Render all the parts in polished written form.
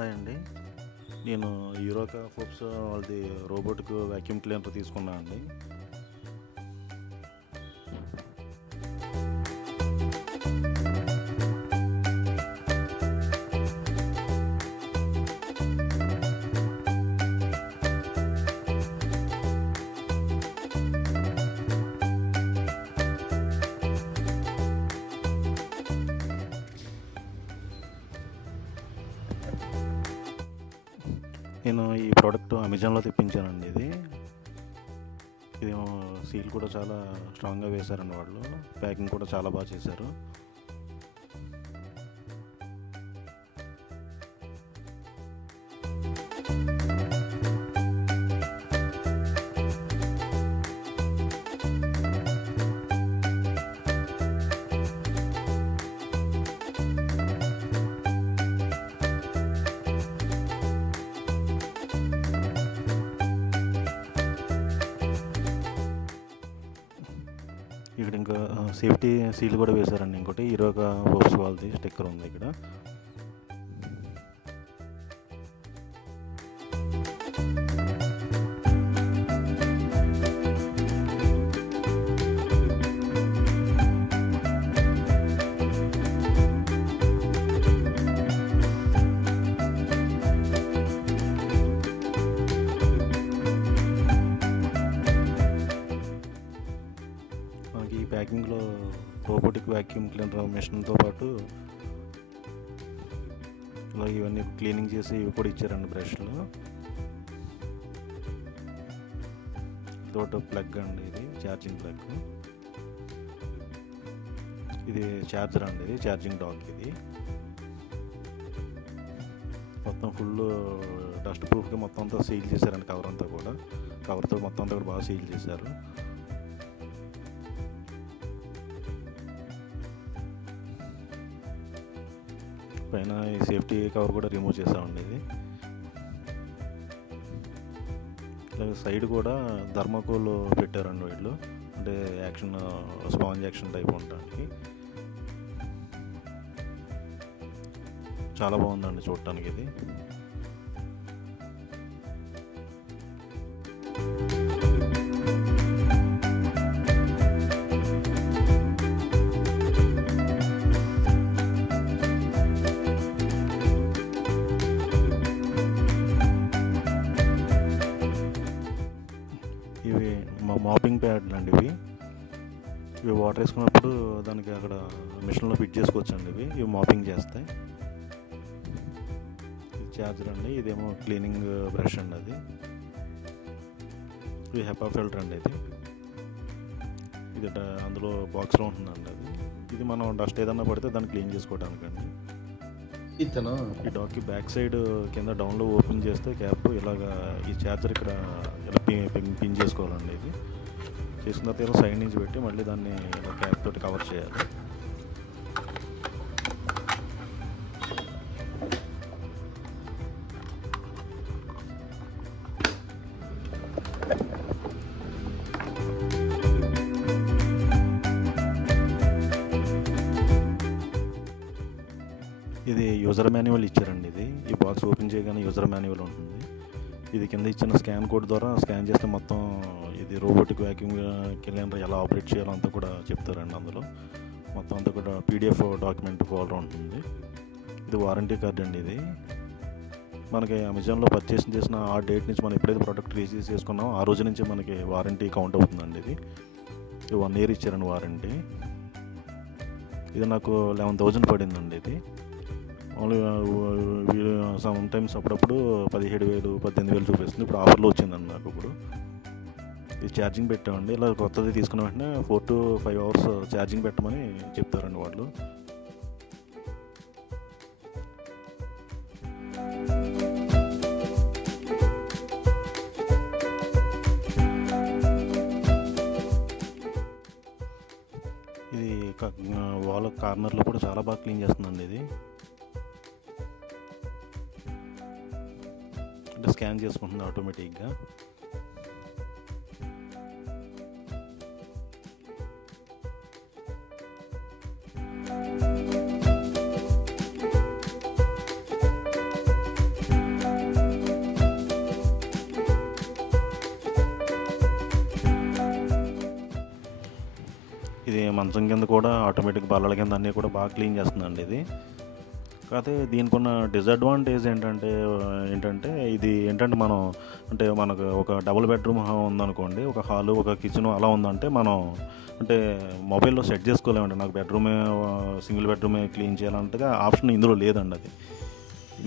Hi అండి. నేను యూరోకా Forbes వాళ్ళది రోబోటిక్ వాక్యూమ్ క్లీనర్ తీసుకున్నాను అండి. నేను ఈ ప్రోడక్ట్ అమెజాన్లో తెప్పించానండి. ఇది సీల్ కూడా చాలా స్ట్రాంగ్గా వేశారండి వాళ్ళు. ప్యాకింగ్ కూడా చాలా బాగా చేశారు. ఇక్కడ ఇంకా సేఫ్టీ సీల్ కూడా వేశారండి. ఇంకోటి యూరోకా ఫోర్బ్స్ వాళ్ళది స్టిక్కర్ ఉంది ఇక్కడ. ఈ ప్యాకింగ్లో రోబోటిక్ వాక్యూమ్ క్లీనర్ మెషిన్తో పాటు అలాగే ఇవన్నీ క్లీనింగ్ చేసి ఇవి కూడా ఇచ్చారండి. బ్రష్లు తోట ప్లగ్ అండి, ఇది ఛార్జింగ్ ప్లగ్. ఇది ఛార్జర్ అండి, ఇది ఛార్జింగ్ డాక్. ఇది మొత్తం ఫుల్ డస్ట్ ప్రూఫ్గా మొత్తం అంతా సీల్ చేశారండి. కవర్ అంతా కూడా, కవర్తో మొత్తం అంతా కూడా బాగా సీల్ చేశారు. పైన ఈ సేఫ్టీ కవర్ కూడా రిమూవ్ చేసామండి. ఇది ఇలాగ సైడ్ కూడా థర్మాకోల్ పెట్టారండి వీళ్ళు, అంటే యాక్షన్ స్పాంజ్ యాక్షన్ టైప్ ఉండడానికి. చాలా బాగుందండి చూడటానికి ఇది. ఇవి మాపింగ్ ప్యాడ్లు అండి. ఇవి వాటర్ వేసుకున్నప్పుడు దానికి అక్కడ మిషన్లో ఫిట్ చేసుకోవచ్చు అండి. ఇవి మాపింగ్ చేస్తాయి. ఇది ఛార్జర్ అండి, ఇదేమో క్లీనింగ్ బ్రష్ అండి. ఇది హెపా ఫిల్టర్ అండి. ఇది అందులో బాక్స్లో ఉంటుందండి. ఇది మనం డస్ట్ ఏదన్నా పడితే దాన్ని క్లీన్ చేసుకోవడానికి అండి. ఈ డాక్కి బ్యాక్ సైడ్ కింద డౌన్లో ఓపెన్ చేస్తే క్యాప్ ఇలాగా ఈ ఛార్జర్ ఇక్కడ ఇలా పిన్ చేసుకోవాలండి. ఇది చేసుకున్న తర్వాత సైడ్ నుంచి పెట్టి మళ్ళీ దాన్ని ఇలా క్యాప్ తోటి కవర్ చేయాలి. ఇది యూజర్ మాన్యువల్ ఇచ్చారండి. ఈ బాక్స్ ఓపెన్ చేయగానే యూజర్ మాన్యువల్ ఉంటుంది. ఇది కింద ఇచ్చిన స్కాన్ కోడ్ ద్వారా స్కాన్ చేస్తే మొత్తం ఇది రోబోటిక్ వాక్యూమ్ క్లీనర్ ఎలా ఆపరేట్ చేయాలో అంతా కూడా చెప్తారండి. అందులో మొత్తం అంతా కూడా పీడిఎఫ్ డాక్యుమెంట్ ఫోల్డర్ ఉంటుంది. ఇది వారంటీ కార్డ్ అండి. ఇది మనకి అమెజాన్లో పర్చేస్ చేసిన ఆ డేట్ నుంచి మనం ఎప్పుడైతే ప్రోడక్ట్ రిసీవ్ చేసుకున్నామో ఆ రోజు నుంచి మనకి వారంటీ కౌంట్ అవుతుందండి. ఇది 1 year ఇచ్చారండి వారంటీ. ఇది నాకు 11,000 పడిందండి. ఇది ఓన్లీ సమ్ టైమ్స్ అప్పుడప్పుడు 17,000 18,000 చూపిస్తుంది. ఇప్పుడు ఆఫర్లో వచ్చిందండి నాకు. ఇప్పుడు ఇది ఛార్జింగ్ పెట్టామండి. ఇలా కొత్తది తీసుకున్న వెంటనే 4 to 5 hours ఛార్జింగ్ పెట్టమని చెప్తారండి వాళ్ళు. ఇది వాల్ కార్నర్లో కూడా చాలా బాగా క్లీన్ చేస్తుందండి. ఇది అంటే స్కాన్ చేసుకుంటుంది ఆటోమేటిక్గా. ఇది మంచం కింద కూడా ఆటోమేటిక్ బల్లల కింద అన్నీ కూడా బాగా క్లీన్ చేస్తుందండి ఇది. కాకపోతే దీనికి ఉన్న డిసడ్వాంటేజ్ ఏంటంటే ఇది ఏంటంటే మనం అంటే మనకు ఒక డబుల్ బెడ్రూమ్ ఉందనుకోండి, ఒక హాలు ఒక కిచెన్ అలా ఉందంటే మనం అంటే మొబైల్లో సెట్ చేసుకోలేమండి. నాకు సింగిల్ బెడ్రూమే క్లీన్ చేయాలంటగా ఆప్షన్ ఇందులో లేదండి. అది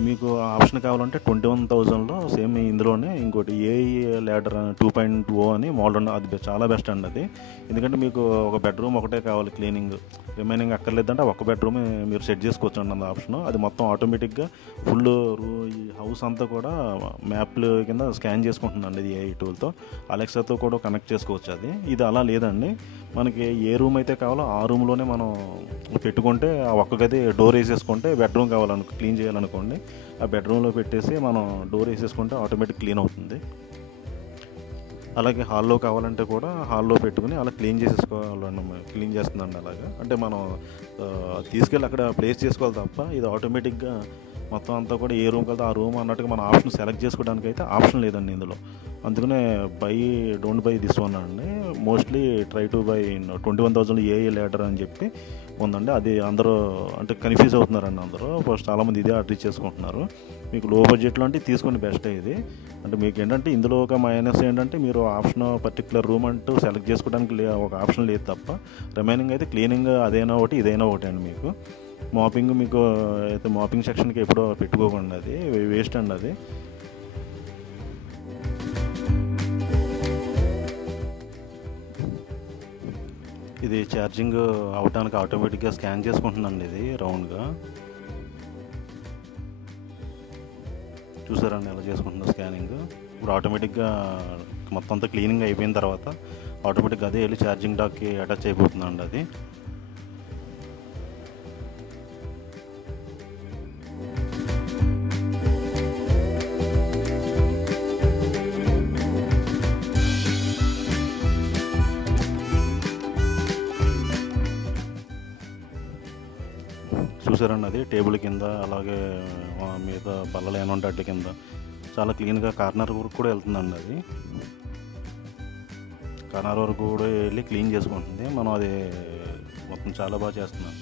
మీకు ఆప్షన్ కావాలంటే 21,000లో సేమ్ ఇందులోనే ఇంకోటి ఏఐ ల్యాడర్ 2.0 అని మోడల్, అది చాలా బెస్ట్ అండి అది. ఎందుకంటే మీకు ఒక బెడ్రూమ్ ఒకటే కావాలి క్లీనింగ్, రిమైనింగ్ అక్కర్లేదంటే ఒక బెడ్రూమ్ మీరు సెట్ చేసుకోవచ్చు అండి అది ఆప్షన్. అది మొత్తం ఆటోమేటిక్గా ఫుల్ ఈ హౌస్ అంతా కూడా మ్యాప్లు కింద స్కాన్ చేసుకుంటుందండి ఇది ఏఐ టూల్తో. అలెక్సాతో కూడా కనెక్ట్ చేసుకోవచ్చు అది. ఇది అలా లేదండి, మనకి ఏ రూమ్ అయితే కావాలో ఆ రూమ్లోనే మనం పెట్టుకుంటే ఆ ఒక్క గది డోర్ వేసేసుకుంటే బెడ్రూమ్ క్లీన్ చేయాలనుకోండి, ఆ బెడ్రూమ్లో పెట్టేసి మనం డోర్ వేసేసుకుంటే ఆటోమేటిక్ క్లీన్ అవుతుంది. అలాగే హాల్లో కావాలంటే కూడా హాల్లో పెట్టుకుని అలా క్లీన్ చేస్తుందండి. అలాగా అంటే మనం తీసుకెళ్ళి అక్కడ ప్లేస్ చేసుకోవాలి తప్ప ఇది ఆటోమేటిక్గా మొత్తం అంతా కూడా ఏ రూమ్ కలితే ఆ రూమ్ అన్నట్టుగా మన ఆప్షన్ సెలెక్ట్ చేసుకోవడానికి అయితే ఆప్షన్ లేదండి ఇందులో. అందుకనే డోంట్ బై దిస్ వన్ అండి. Mostly try to buy 21,000 AI ladder అని చెప్పి ఉందండి. అది అందరూ అంటే కన్ఫ్యూజ్ అవుతున్నారండి అందరూ. ఫస్ట్ చాలామంది ఇదే ఆర్డర్ చేసుకుంటున్నారు. మీకు లో బడ్జెట్లో అంటే తీసుకొని బెస్టే ఇది. అంటే మీకు ఏంటంటే ఇందులో ఒక మైనస్ ఏంటంటే మీరు ఆప్షన్ పర్టికులర్ రూమ్ అంటూ సెలెక్ట్ చేసుకోవడానికి ఒక ఆప్షన్ లేదు తప్ప, రిమైనింగ్ అయితే క్లీనింగ్ అదైనా ఒకటి ఇదైనా ఒకటి అండి. మీకు మాపింగ్ సెక్షన్కి ఎప్పుడో పెట్టుకోకండి, అది వేస్ట్ అండి అది. ఇది ఛార్జింగ్ అవడానికి ఆటోమేటిక్గా స్కాన్ చేసుకుంటుందండి ఇది రౌండ్గా. చూసారండి ఎలా చేసుకుంటుందో స్కానింగ్. ఇప్పుడు ఆటోమేటిక్గా మొత్తం అంతా క్లీనింగ్ అయిపోయిన తర్వాత ఆటోమేటిక్గా అదే వెళ్ళి ఛార్జింగ్ డాక్కి అటాచ్ అయిపోతుందండి అది. చూసారండి అది టేబుల్ కింద, అలాగే మీద బల్లలు ఏమైనా ఉంటే అడ్డు కింద చాలా క్లీన్గా కార్నర్ వరకు కూడా వెళ్తుందండి అది. కార్నర్ వరకు కూడా వెళ్ళి క్లీన్ చేసుకుంటుంది. మనం అది మొత్తం చాలా బాగా చేస్తున్నాం.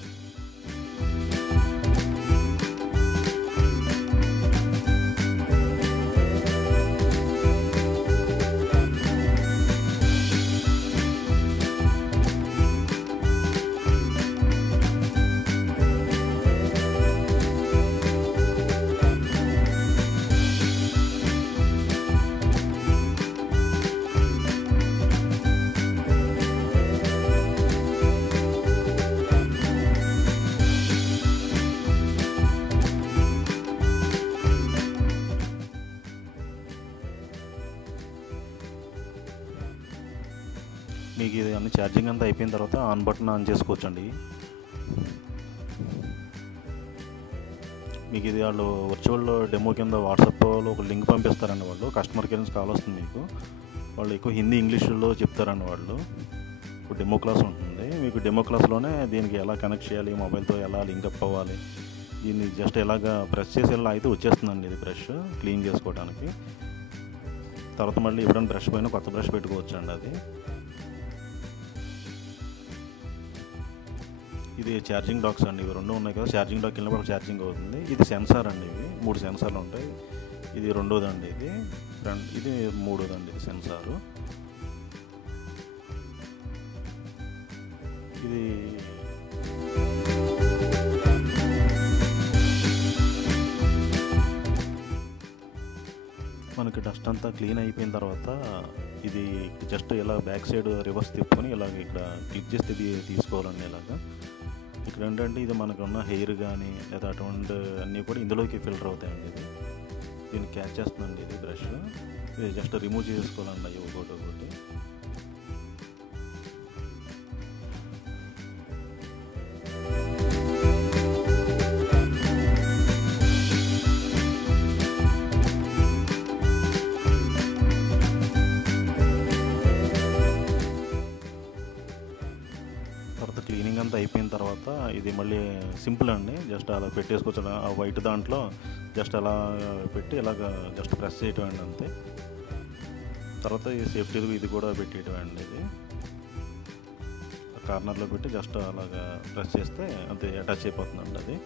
మీకు ఇది అన్ని ఛార్జింగ్ అంతా అయిపోయిన తర్వాత ఆన్ బటన్ ఆన్ చేసుకోవచ్చండి. మీకు ఇది వాళ్ళు వర్చువల్ డెమో కింద వాట్సాప్లో ఒక లింక్ పంపిస్తారండి వాళ్ళు. కస్టమర్ కేర్ నుంచి కాల్ వస్తుంది మీకు. వాళ్ళు ఎక్కువ హిందీ ఇంగ్లీష్లో చెప్తారండి వాళ్ళు. ఇప్పుడు డెమో క్లాస్ ఉంటుంది మీకు. డెమో క్లాస్లోనే దీనికి ఎలా కనెక్ట్ చేయాలి, మొబైల్తో ఎలా లింకప్ అవ్వాలి, దీన్ని జస్ట్ ఎలాగా ప్రెస్ చేసి ఎలా అయితే వచ్చేస్తుందండి ఇది బ్రష్ క్లీన్ చేసుకోవడానికి. తర్వాత మళ్ళీ ఎప్పుడైనా బ్రష్ పైన కొత్త బ్రష్ పెట్టుకోవచ్చు అండి అది. ఇది ఛార్జింగ్ డాక్స్ అండి, ఇవి రెండు ఉన్నాయి కదా. ఛార్జింగ్ డాక్ వెళ్ళినప్పుడు ఛార్జింగ్ అవుతుంది. ఇది సెన్సార్ అండి, ఇవి 3 సెన్సార్లు ఉంటాయి. ఇది రెండోదండి, ఇది మూడోదండి. ఇది సెన్సారు. ఇది మనకి డస్ట్ అంతా క్లీన్ అయిపోయిన తర్వాత ఇది జస్ట్ ఇలా బ్యాక్ సైడ్ రివర్స్ తిప్పుకొని ఇలాగ ఇక్కడ క్లిక్ చేస్తే ఇది తీసుకోవాలండి. ఇలాగా ఇక్కడ ఏంటంటే ఇది మనకు ఉన్న హెయిర్ కానీ లేదా అటువంటి అన్నీ కూడా ఇందులోకి ఫిల్టర్ అవుతాయండి. ఇది దీన్ని క్యాచ్ చేస్తుందండి ఇది బ్రష్. ఇది జస్ట్ రిమూవ్ చేసుకోవాలండి అవి ఒకటి. తర్వాత క్లీనింగ్ అంతా అయిపోయిన తర్వాత ఇది మళ్ళీ సింపుల్ అండి, జస్ట్ అలా పెట్టేసుకోవచ్చు. ఆ వైట్ దాంట్లో జస్ట్ అలా పెట్టి ఇలాగ జస్ట్ ప్రెస్ చేయటం అండి అంతే. తర్వాత ఈ సేఫ్టీ ఇది కూడా పెట్టేయటం అండి. ఇది కార్నర్లో పెట్టి జస్ట్ అలాగా ప్రెస్ చేస్తే అంతే అటాచ్ అయిపోతుందండి అది.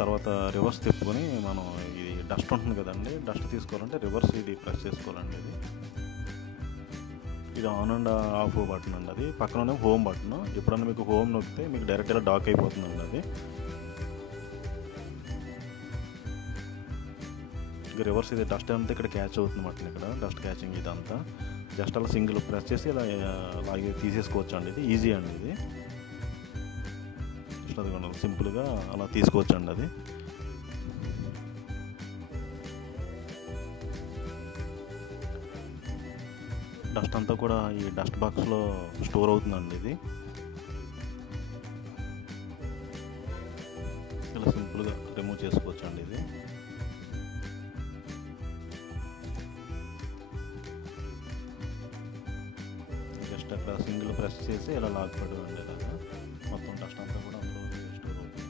తర్వాత రివర్స్ తిప్పుకొని మనం ఇది డస్ట్ ఉంటుంది కదండి, డస్ట్ తీసుకోవాలంటే రివర్స్ ఇది ప్రెస్ చేసుకోవాలండి. ఇది ఆన్ అండ్ ఆఫ్ బటన్ అండి. అది పక్కనే హోమ్ బటన్. ఎప్పుడన్నా మీకు హోమ్ నొక్కితే మీకు డైరెక్ట్ ఇలా డాక్ అయిపోతుందండి అది. ఇక రివర్స్ ఇది డస్ట్ అంతా ఇక్కడ క్యాచ్ అవుతుంది అన్నమాట. ఇక్కడ డస్ట్ క్యాచింగ్ ఇదంతా జస్ట్ అలా సింగిల్ ప్రెస్ చేసి ఇలా అలాగే తీసేసుకోవచ్చు అండి. ఇది ఈజీ అండి. ఇది జస్ట్ అది సింపుల్గా అలా తీసుకోవచ్చు అండి. అది డస్ట్ అంతా కూడా ఈ డస్ట్ బాక్స్లో స్టోర్ అవుతుందండి. ఇది ఇలా సింపుల్గా రిమూవ్ చేసుకోవచ్చు అండి. ఇది జస్ట్ అక్కడ సింగిల్ ప్రెస్ చేసి ఇలా లాక్ పడవండి. ఇలాగా మొత్తం డస్ట్ అంతా కూడా అందులో స్టోర్ అవుతుంది.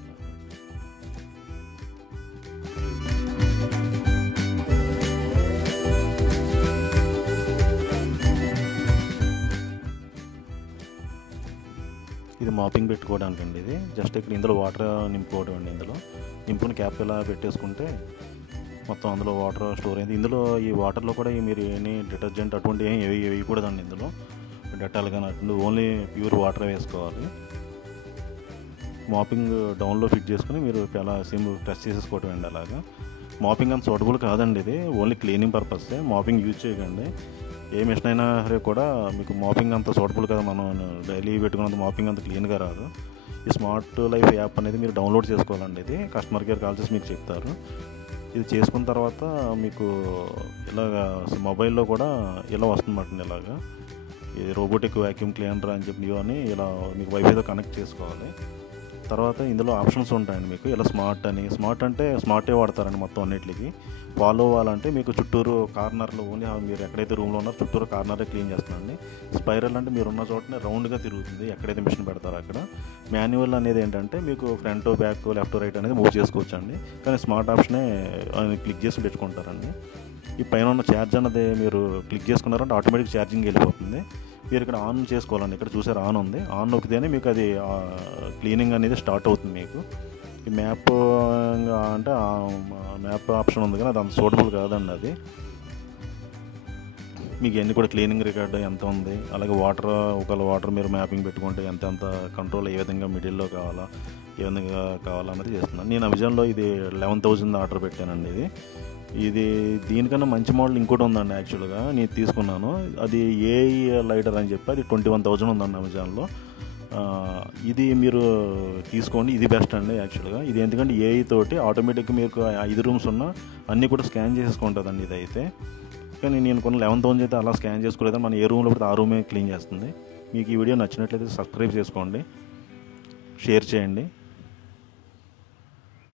ఇది మాపింగ్ పెట్టుకోవడానికి అండి. ఇది జస్ట్ ఇక్కడ ఇందులో వాటర్ నింపుకోవడం అండి. ఇందులో నింపుని క్యాప్ ఇలా పెట్టేసుకుంటే మొత్తం అందులో వాటర్ స్టోర్ అయింది. ఇందులో ఈ వాటర్లో కూడా మీరు ఏమి డిటర్జెంట్ అటువంటి ఏమి వేయకూడదండి. ఇందులో డెటాల్ కానీ అటువంటి ఓన్లీ ప్యూర్ వాటర్ వేసుకోవాలి. మాపింగ్ డౌన్లో ఫిట్ చేసుకుని మీరు అలా ప్రెస్ చేసేసుకోవటం అండి. అలాగా మాపింగ్ అంత సూటబుల్ కాదండి. ఇది ఓన్లీ క్లీనింగ్ పర్పస్సే. మాపింగ్ యూజ్ చేయకండి. ఏ మిషన్ అయినా సరే కూడా మీకు మాపింగ్ అంత సూటబుల్ కదా, మనం డైలీ పెట్టుకున్నంత మాపింగ్ అంత క్లీన్గా రాదు. ఈ స్మార్ట్ లైఫ్ యాప్ అనేది మీరు డౌన్లోడ్ చేసుకోవాలండి. ఇది కస్టమర్ కేర్ కాల్ చేసి మీకు చెప్తారు. ఇది చేసుకున్న తర్వాత మీకు ఇలాగా మొబైల్లో కూడా ఇలా వస్తుందన్నమాట. ఇలాగా ఇది రోబోటిక్ వ్యాక్యూమ్ క్లీనర్ అని చెప్పి అని ఇలా మీకు వైఫైతో కనెక్ట్ చేసుకోవాలి. తర్వాత ఇందులో ఆప్షన్స్ ఉంటాయండి మీకు. ఇలా స్మార్ట్ అని, స్మార్ట్ అంటే స్మార్టే వాడతారండి మొత్తం అన్నిటికి. ఫాలో అవ్వాలంటే మీకు చుట్టూరు కార్నర్లో ఓన్లీ మీరు ఎక్కడైతే రూమ్లో ఉన్నారో చుట్టూరు కార్నరే క్లీన్ చేస్తుందండి. స్పైరల్ అంటే మీరు ఉన్న చోటనే రౌండ్గా తిరుగుతుంది ఎక్కడైతే మిషన్ పెడతారో అక్కడ. మాన్యువల్ అనేది ఏంటంటే మీకు ఫ్రంట్ బ్యాక్ లెఫ్ట్ రైట్ అనేది మూవ్ చేసుకోవచ్చు అండి. కానీ స్మార్ట్ ఆప్షనే క్లిక్ చేసి పెట్టుకుంటారండి. ఈ పైన ఉన్న ఛార్జ్ అన్నది మీరు క్లిక్ చేసుకున్నారంటే ఆటోమేటిక్ ఛార్జింగ్ వెళ్ళిపోతుంది. మీరు ఇక్కడ ఆన్ చేసుకోవాలండి. ఇక్కడ చూసారు ఆన్ ఉంది. ఆన్ నొక్కితేనే మీకు అది క్లీనింగ్ అనేది స్టార్ట్ అవుతుంది. మీకు ఈ మ్యాప్ అంటే మ్యాప్ ఆప్షన్ ఉంది కానీ అది అంత సూటబుల్ కాదండి. అది మీకు ఎన్ని కూడా క్లీనింగ్ రికార్డు ఎంత ఉంది, అలాగే ఒకవేళ వాటర్ మీరు మ్యాపింగ్ పెట్టుకుంటే ఎంత కంట్రోల్ ఏ విధంగా మిడిల్లో కావాలా, ఏ విధంగా కావాలన్నది చేస్తున్నాను. నేను అమెజాన్లో ఇది 11,000 ఆర్డర్ పెట్టానండి. ఇది దీనికన్నా మంచి మోడల్ ఇంకోటి ఉందండి. యాక్చువల్గా నేను తీసుకున్నాను. అది ఏఐ లైడర్ అని చెప్పి అది 21,000 ఉందండి అమెజాన్లో. ఇది మీరు తీసుకోండి. ఇది బెస్ట్ అండి యాక్చువల్గా. ఇది ఎందుకంటే ఏఐ తోటి ఆటోమేటిక్గా మీకు 5 రూమ్స్ ఉన్నా అన్నీ కూడా స్కాన్ చేసుకుంటుందండి ఇది అయితే. కానీ నేను కొన్ని 11,000 అయితే అలా స్కాన్ చేసుకోలేదు. మన ఏ రూమ్లో పడితే ఆ రూమే క్లీన్ చేస్తుంది. మీకు ఈ వీడియో నచ్చినట్లయితే సబ్స్క్రైబ్ చేసుకోండి, షేర్ చేయండి.